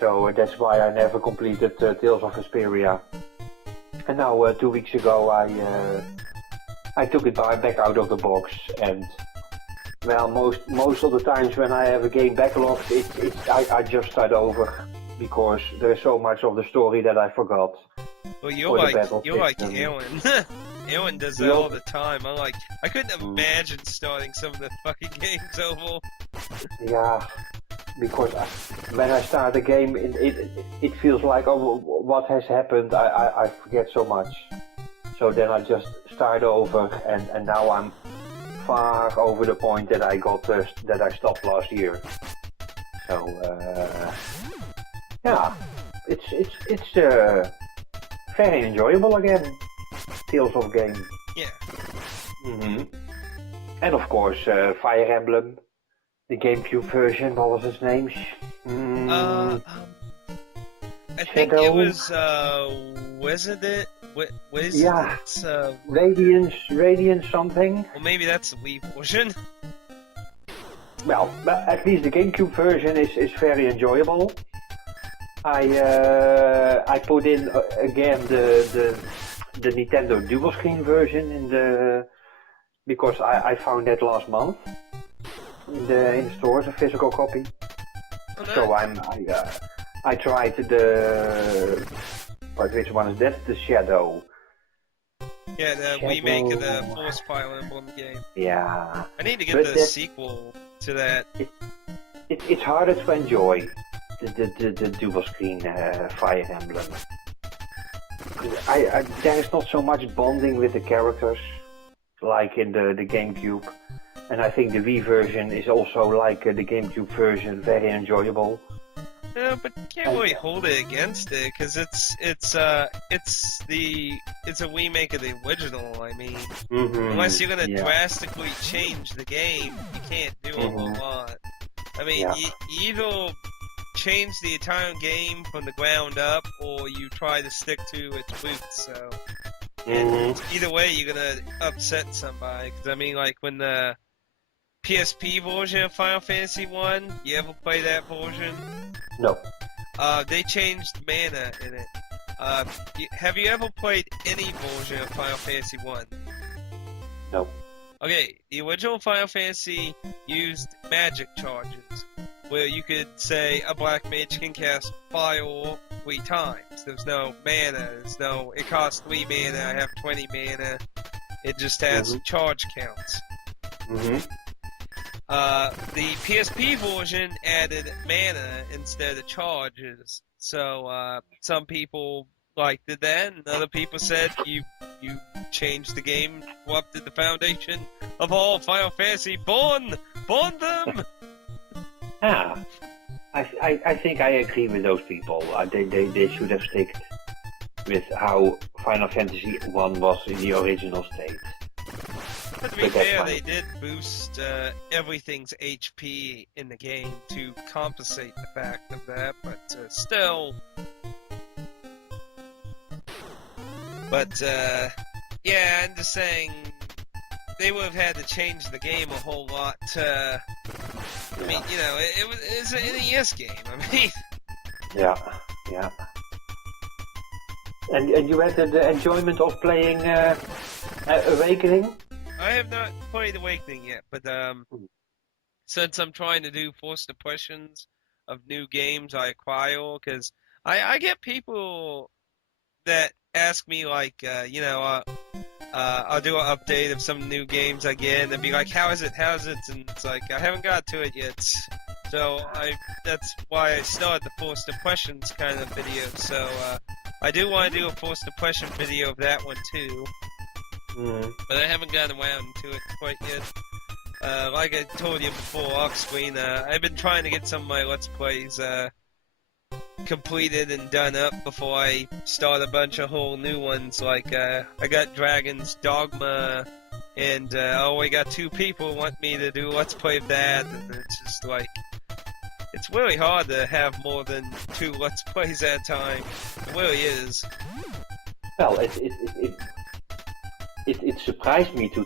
So that's why I never completed Tales of Vesperia. And now 2 weeks ago I took it back out of the box, and well, most of the times when I have a game backlogged, I just start over because there's so much of the story that I forgot. Well, you're like Aaron. Aaron does that all the time. I couldn't imagine starting some of the fucking games over. Yeah, because when I start a game, it feels like, oh, what has happened? I forget so much. So then I just start over, and now I'm far over the point that I stopped last year. So yeah, it's very enjoyable again. Tales of game. Yeah. And of course, Fire Emblem, the GameCube version. What was its name? I think it was Wizard. Yeah. Radiance something. Well, maybe that's the Wii version. Well, at least the GameCube version is very enjoyable. I put in again the Nintendo Dual Screen version because I found that last month in the stores, a physical copy. Oh, nice. So I tried which one is that? The Shadow. Yeah, the remake of the Force Fire Emblem game. Yeah. I need to get the sequel to that. It's harder to enjoy the dual screen Fire Emblem. There is not so much bonding with the characters like in the GameCube, and I think the Wii version is also like the GameCube version, very enjoyable. Yeah, but you can't really hold it against it because it's a remake of the original. I mean, unless you're gonna drastically change the game, you can't do a whole lot. I mean, you either change the entire game from the ground up, or you try to stick to its roots. So, either way, you're gonna upset somebody. Because I mean, like when the PSP version of Final Fantasy 1, you ever play that version? No. They changed mana in it. Have you ever played any version of Final Fantasy 1? No. Okay, the original Final Fantasy used magic charges, where you could say a black mage can cast fire 3 times. There's no mana, it costs 3 mana, I have 20 mana. It just has charge counts. The PSP version added mana instead of charges, so some people liked that, and other people said you changed the game, corrupted the foundation of all Final Fantasy. Burn them. I think I agree with those people. They should have sticked with how Final Fantasy 1 was in the original state. But to be fair, they did boost everything's HP in the game to compensate the fact of that, but still. But, yeah, I'm just saying, they would have had to change the game a whole lot to, I mean, you know, it's an NES game, I mean. Yeah. And you had the enjoyment of playing Awakening? I have not played Awakening yet, but since I'm trying to do first impressions of new games I acquire, because I get people that ask me, like, you know, I'll do an update of some new games I get, and be like, how is it? And it's like, I haven't got to it yet. So that's why I started the first impressions kind of video. So I do want to do a first impression video of that one too. But I haven't gotten around to it quite yet. Like I told you before off screen, I've been trying to get some of my Let's Plays completed and done up before I start a bunch of whole new ones. Like I got Dragon's Dogma, and I only got 2 people who want me to do Let's Play of that, and it's just like, it's really hard to have more than 2 Let's Plays at a time. It really is. Well, it surprised me to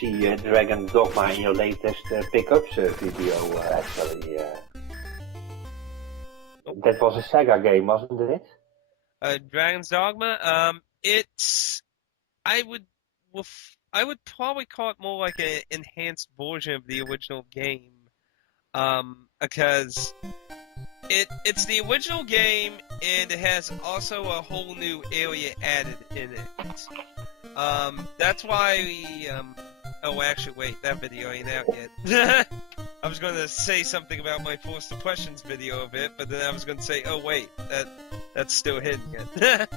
see Dragon's Dogma in your latest pickups video, actually. That was a Sega game, wasn't it? Dragon's Dogma. I would, I would probably call it more like an enhanced version of the original game. Because it's the original game and it has also a whole new area added in it. That's why we, oh, actually, wait, that video ain't out yet. I was going to say something about my Forced Questions video of it, but then I was going to say, oh, wait, that's still hidden yet.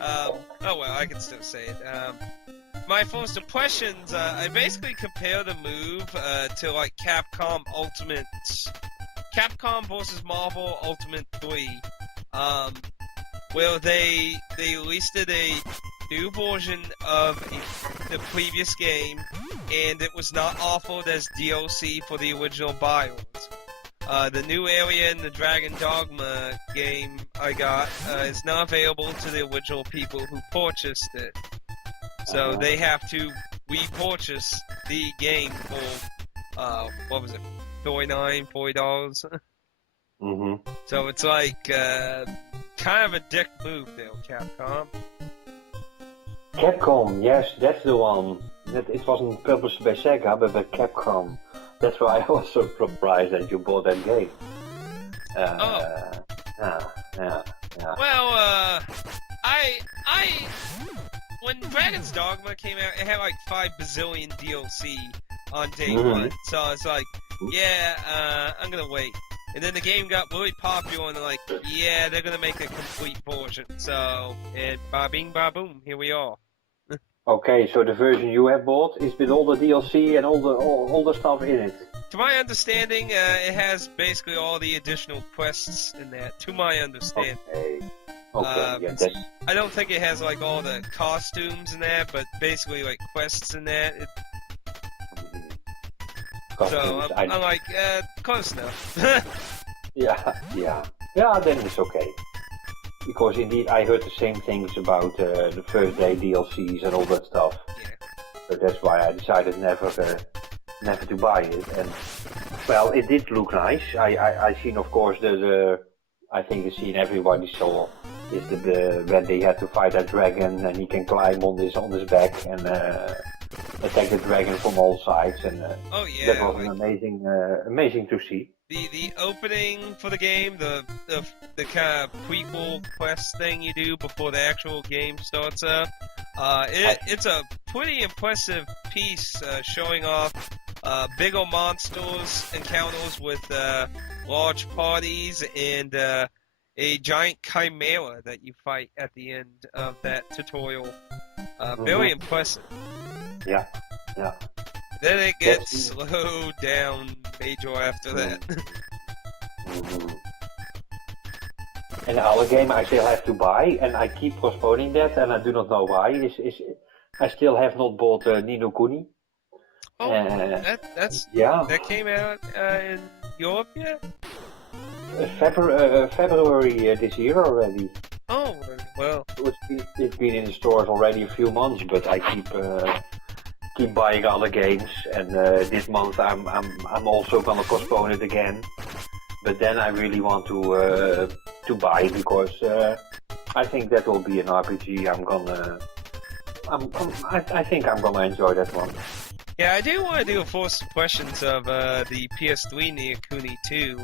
Oh, well, I can still say it. My Forced Questions, I basically compare the move to, like, Capcom vs. Marvel Ultimate 3, where they released a new version of the previous game, and it was not offered as DLC for the original buyers. The new area in the Dragon Dogma game I got is not available to the original people who purchased it. So they have to repurchase the game for, what was it, $40. Mm-hmm. So it's like, kind of a dick move there, Capcom. Capcom, yes, that's the one. It wasn't published by Sega, but by Capcom. That's why I was so surprised that you bought that game. Yeah. Well, when Dragon's Dogma came out, it had like 5 bazillion DLC on day one. So I was like, yeah, I'm gonna wait. And then the game got really popular, and they're like, yeah, they're gonna make a complete version. So, and ba-bing, ba-boom, here we are. Okay, so the version you have bought is with all the DLC and all the stuff in it. To my understanding, it has basically all the additional quests in that. To my understanding. Okay. I don't think it has like all the costumes in that, but basically like quests in that. So I'm like, close enough. Yeah, then it's okay. Because indeed, I heard the same things about the first day DLCs and all that stuff. Yeah. So that's why I decided never to buy it. And well, it did look nice. I seen, of course, I think the scene everybody saw is when they had to fight a dragon and he can climb on his back and attack the dragon from all sides. And that was amazing to see. The opening for the game, the kind of prequel quest thing you do before the actual game starts up, it's a pretty impressive piece showing off bigger monsters, encounters with large parties, and a giant chimera that you fight at the end of that tutorial. Very impressive. Yeah. Then it gets slowed down major after that. And the other game I still have to buy, and I keep postponing that, and I do not know why. Is I still have not bought Ni no Kuni. Oh, that came out in Europe yet? February this year already. Oh, well. It's been in the stores already a few months, but I keep buying other games, and this month I'm also gonna postpone it again. But then I really want to buy, because I think that will be an RPG. I think I'm gonna enjoy that one. Yeah, I do want to do a Forced Questions of the PS3 Ni no Kuni 2,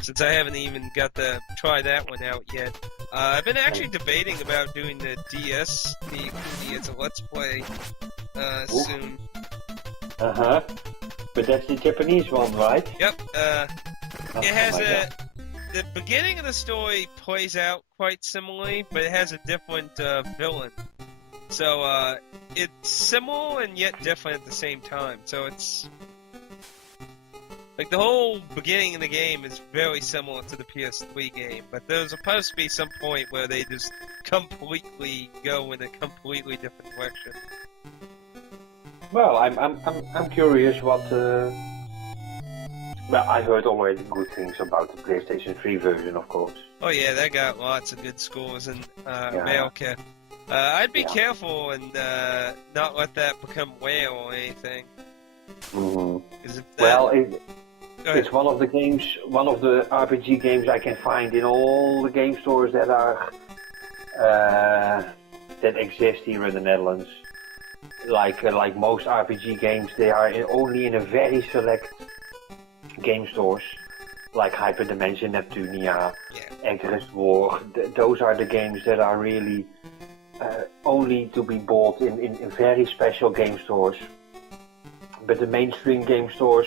since I haven't even got to try that one out yet. I've been actually debating about doing the DS Ni no Kuni as a Let's Play soon. But that's the Japanese one, right? Yep. It has the beginning of the story plays out quite similarly, but it has a different villain. So it's similar and yet different at the same time. So it's like the whole beginning of the game is very similar to the PS3 game, but there's supposed to be some point where they just completely go in a completely different direction. Well, I'm curious what. Well, I heard already good things about the PlayStation 3 version, of course. Oh yeah, that got lots of good scores in America. I'd be careful and not let that become whale or anything. Mm-hmm. If that... Well, It's one of the RPG games I can find in all the game stores that are that exist here in the Netherlands. Like most RPG games, they are only in a very select game stores, like Hyperdimension, Neptunia, Atticusmj. Those are the games that are really only to be bought in very special game stores. But the mainstream game stores,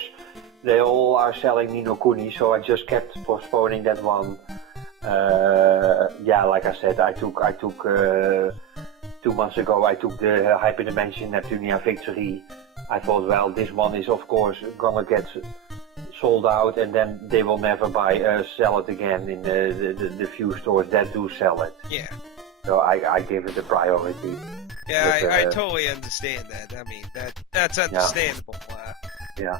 they all are selling Ni no Kuni, so I just kept postponing that one. Like I said, I took 2 months ago, I took the Hyperdimension Neptunia Victory. I thought, well, this one is of course gonna get sold out, and then they will never sell it again in the few stores that do sell it. Yeah. So I give it a priority. Yeah, but, I totally understand that. I mean, that's understandable. Yeah.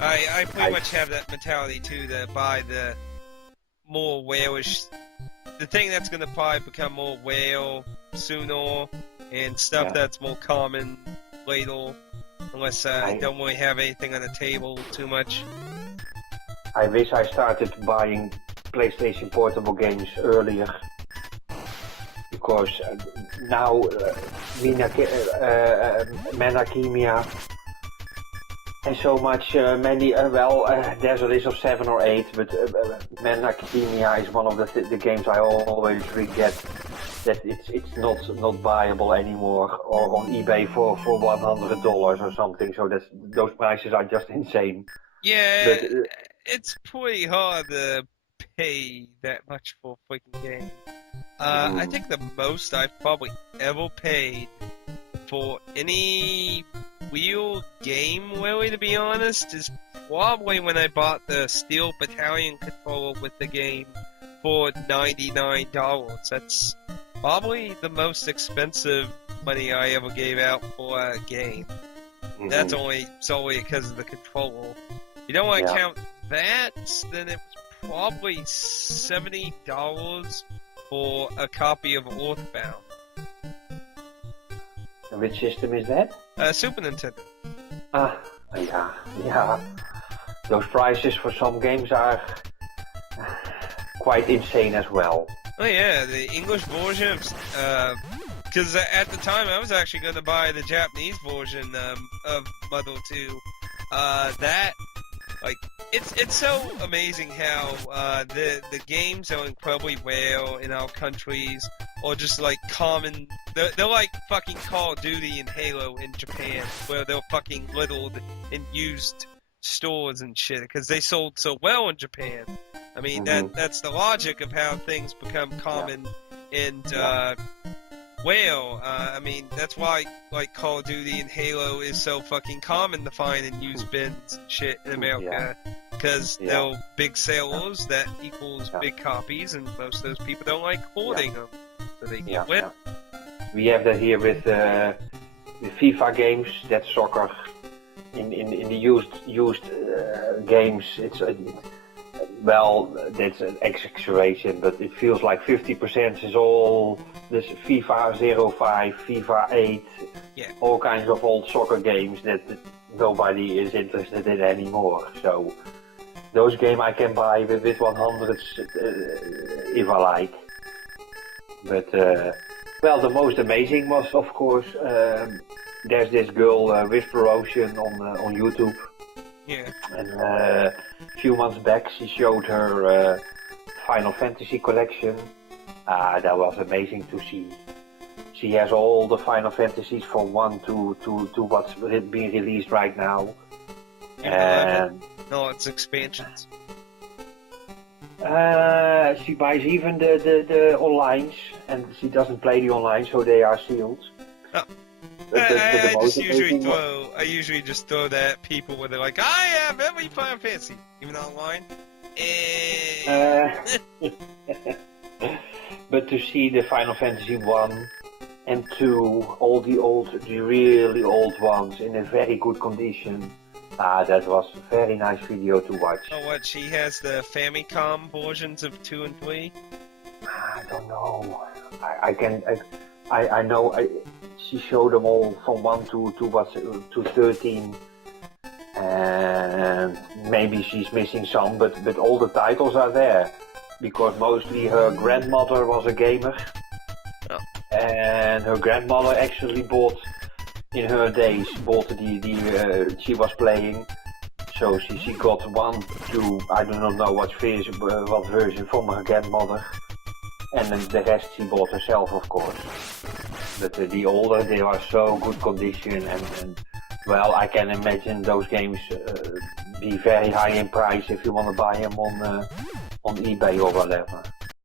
I pretty much have that mentality too, to buy the more whale-ish, the thing that's going to probably become more whale sooner, and stuff that's more common later, unless I don't really have anything on the table too much. I wish I started buying PlayStation Portable games earlier, because now Menakemia and so much there's a list of 7 or 8, but Menakemia is one of the games I always regret that it's not buyable anymore, or on eBay for $100 or something. So those prices are just insane. Yeah, but, it's pretty hard to pay that much for a freaking game. I think the most I've probably ever paid for any real game, really, to be honest, is probably when I bought the Steel Battalion controller with the game for $99. That's probably the most expensive money I ever gave out for a game. That's only solely because of the controller. You don't want to count that, then it was probably $70 for a copy of Earthbound. And which system is that? Super Nintendo. Yeah. Those prices for some games are quite insane as well. Oh yeah, the English version of, because at the time I was actually going to buy the Japanese version of Mother 2. It's so amazing how the games are incredibly rare in our countries, or just like common. They're like fucking Call of Duty and Halo in Japan, where they're fucking littled in used stores and shit because they sold so well in Japan. I mean, that's the logic of how things become common and I mean, that's why like Call of Duty and Halo is so fucking common to find in used bins and shit in America, because they're big sellers that equals big copies, and most of those people don't like hoarding them, so they can win. We have that here with the FIFA games. That's soccer. In the used games, that's an exaggeration, but it feels like 50% is all this FIFA 05, FIFA 8, all kinds of old soccer games that nobody is interested in anymore. So those games I can buy with 100s if I like. But the most amazing was, of course, there's this girl Whisper Ocean on YouTube. Yeah. And a few months back she showed her Final Fantasy collection. That was amazing to see. She has all the Final Fantasies from 1 to what's being released right now. And no, it's expansions. She buys even the onlines, and she doesn't play the online, so they are sealed. Oh. I usually just throw that at people where they're like, I have every Final Fantasy, even online. But to see the Final Fantasy 1 and 2, all the really old ones in a very good condition, that was a very nice video to watch. Oh, what, she has the Famicom versions of 2 and 3? I don't know. I know she showed them all from 1 to 13, and maybe she's missing some, but all the titles are there because mostly her grandmother was a gamer, and her grandmother actually bought in her days the she was playing. So she got 1, 2, I do not know what version from her grandmother, and then the rest she bought herself, of course. But the older, they are so good condition, and well, I can imagine those games be very high in price if you want to buy them on eBay or whatever.